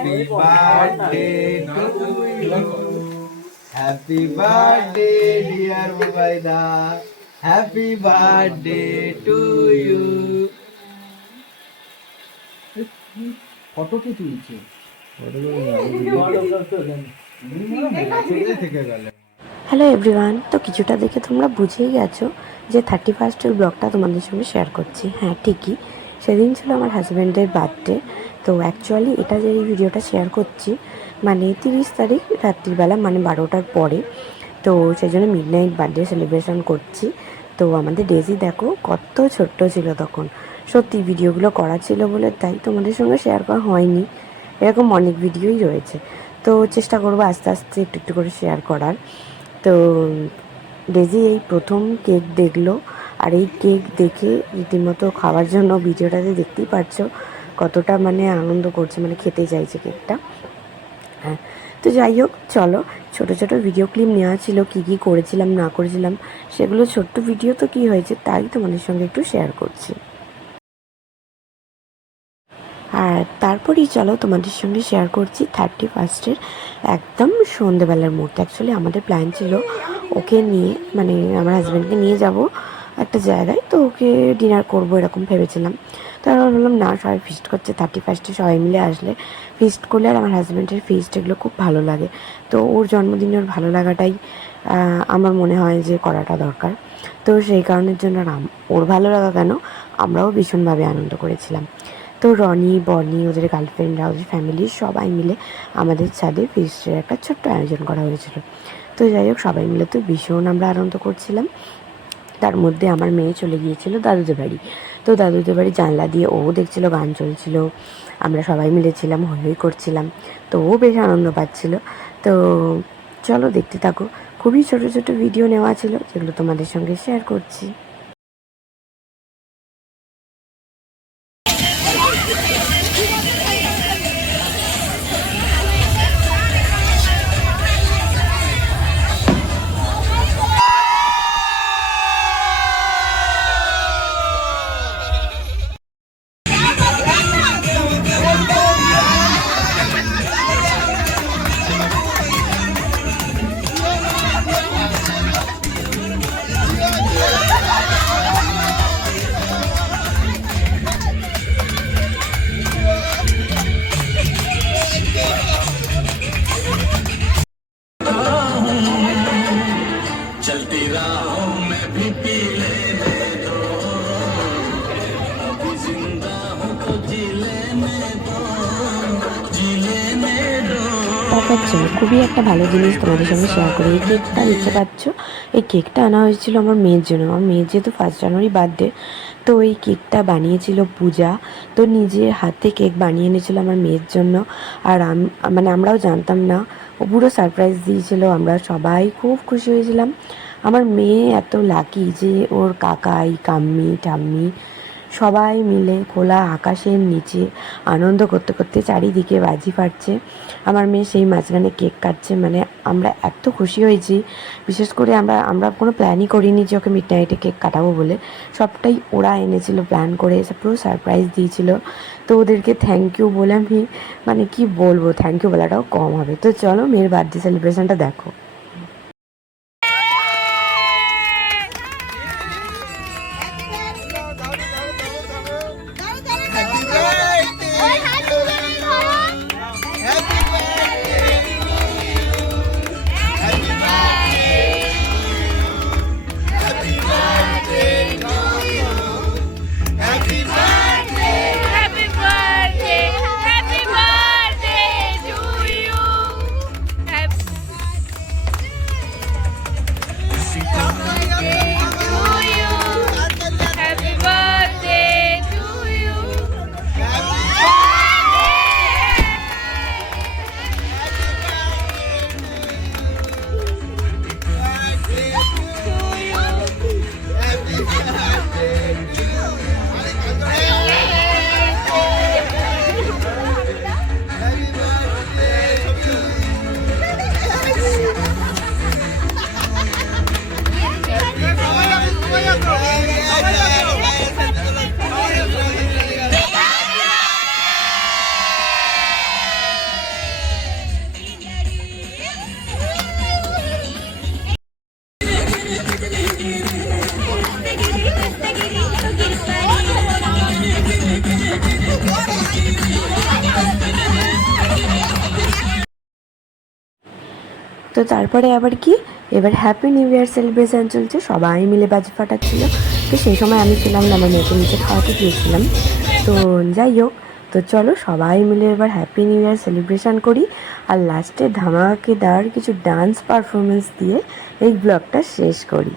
Happy birthday to you. Happy birthday dear Mubaida. Happy birthday to you. Photo কি তুলছে? Hello everyone, তো কিছুটা দেখে তোমরা বুঝেই গেছো যে 31st ব্লগটা তোমাদের সঙ্গে শেয়ার করছি। হ্যাঁ ঠিকই, সেদিন ছিল আমার হাজব্যান্ডের বার্থডে। তো অ্যাকচুয়ালি এটা যে এই ভিডিওটা শেয়ার করছি মানে 30 তারিখ রাত্রিবেলা, মানে 12টার পরে। তো সেই জন্য মিড নাইট বার্থডে সেলিব্রেশন করছি। তো আমাদের ডেজি দেখো কত ছোট্ট ছিল তখন। সত্যি ভিডিওগুলো করা ছিল বলে তাই তোমাদের সঙ্গে শেয়ার করা হয়নি। এরকম অনেক ভিডিওই রয়েছে, তো চেষ্টা করবো আস্তে আস্তে একটু একটু করে শেয়ার করার। তো ডেজি এই প্রথম কেক দেখলো, আর এই কেক দেখে রীতিমতো খাওয়ার জন্য ভিডিওটাতে দেখতেই পাচ্ছো কতটা মানে আনন্দ করছে, মানে খেতে চাইছে কেকটা। হ্যাঁ, তো যাই হোক চলো, ছোটো ছোটো ভিডিও ক্লিপ নেওয়া ছিল, কী কী করেছিলাম না করেছিলাম সেগুলো ছোট্ট ভিডিও তো কী হয়েছে তাই তোমাদের সঙ্গে একটু শেয়ার করছি। আর তারপরেই চলো তোমাদের সঙ্গে শেয়ার করছি 31st একদম সন্ধেবেলার মুহূর্তে। অ্যাকচুয়ালি আমাদের প্ল্যান ছিল ওকে নিয়ে, মানে আমার হাজব্যান্ডকে নিয়ে যাব একটা জায়গায়, তো ওকে ডিনার করবো এরকম ভেবেছিলাম। তো আমরা বললাম না, সবাই ফিস্ট করছে 31st সবাই মিলে আসলে ফিস্ট করলে, আর আমার হাজব্যান্ডের ফিস্ট এগুলো খুব ভালো লাগে। তো ওর জন্মদিনে ওর ভালো লাগাটাই আমার মনে হয় যে করাটা দরকার। তো সেই কারণের জন্য ওর ভালো লাগা কেন, আমরাও ভীষণভাবে আনন্দ করেছিলাম। তো রনি, বনি, ওদের গার্লফ্রেন্ডরা, ওদের ফ্যামিলির সবাই মিলে আমাদের ছাদে ফিস্টের একটা ছোট্ট আয়োজন করা হয়েছিল। তো যাই হোক সবাই মিলে তো ভীষণ আমরা আনন্দ করছিলাম। তার মধ্যে আমার মেয়ে চলে গিয়েছিল দাদুদের বাড়ি। তো দাদুদের বাড়ি জানলা দিয়ে ও দেখছিল গান চলছিল, আমরা সবাই মিলেছিলাম, হই হই করছিলাম। তো ও বেশ আনন্দ পাচ্ছিল। তো চলো দেখতে থাকো, খুবই ছোটো ছোটো ভিডিও নেওয়া ছিল যেগুলো তোমাদের সঙ্গে শেয়ার করছি। चलती राहों में भी पी लेने दो, अभी जिंदा हूँ तो जी लेने दो, जी लेने दो। দেখাচ্ছ খুবই একটা ভালো জিনিস তোমাদের সঙ্গে শেয়ার করি। এই কেকটা দেখতে পাচ্ছ, এই কেকটা আনা হয়েছিল আমার মেয়ের জন্য। আমার মেয়ের যেহেতু 1 জানুয়ারি বার্থডে, তো এই কেকটা বানিয়েছিল পূজা। তো নিজে হাতে কেক বানিয়ে এনেছিল আমার মেয়ের জন্য। আর মানে আমরাও জানতাম না, ও পুরো সারপ্রাইজ দিয়েছিল, আমরা সবাই খুব খুশি হয়েছিলাম। আমার মেয়ে এত লাকি যে ওর কাকাই, কাম্মি, ঠাম্মি সবাই মিলে খোলা আকাশের নিচে আনন্দ করতে করতে চারিদিকে বাজি ফাটছে, আমার মেয়ে সেই মাঝখানে কেক কাটছে। মানে আমরা এত খুশি হয়েছি, বিশেষ করে আমরা কোনো প্ল্যানই করিনি যে ওকে মিড নাইটে কেক কাটাবো বলে, সবটাই ওরা এনেছিল প্ল্যান করে, পুরো সারপ্রাইজ দিয়েছিল। তো ওদেরকে থ্যাংক ইউ বলে আমি মানে কি বলবো, থ্যাংক ইউ বলাটাও কম হবে। তো চলো মেয়ের বার্থডে সেলিব্রেশনটা দেখো। তারপরে আবার কি, এবার হ্যাপি নিউ ইয়ার সেলিব্রেশন চলছে, সবাই মিলে বাজি ফাটাচ্ছিল। তো সেই সময় আমি ছিলাম না, আমার মেয়েকে নিচে খাওয়াতে গিয়েছিলাম। তো যাই হোক, তো চলো সবাই মিলে এবার হ্যাপি নিউ ইয়ার সেলিব্রেশন করি, আর লাস্টে ধামাকেদার কিছু ডান্স পারফরমেন্স দিয়ে এই ব্লগটা শেষ করি।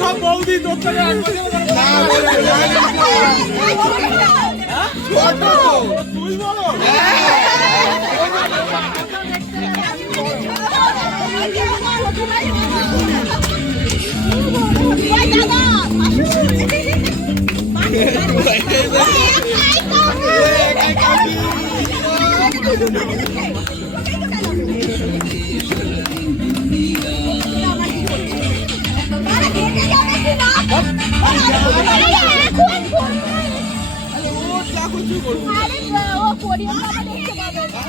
সব বৌদি দোকানে তুই বলো আরে ও কোরিয়ান দেখতে পাবে।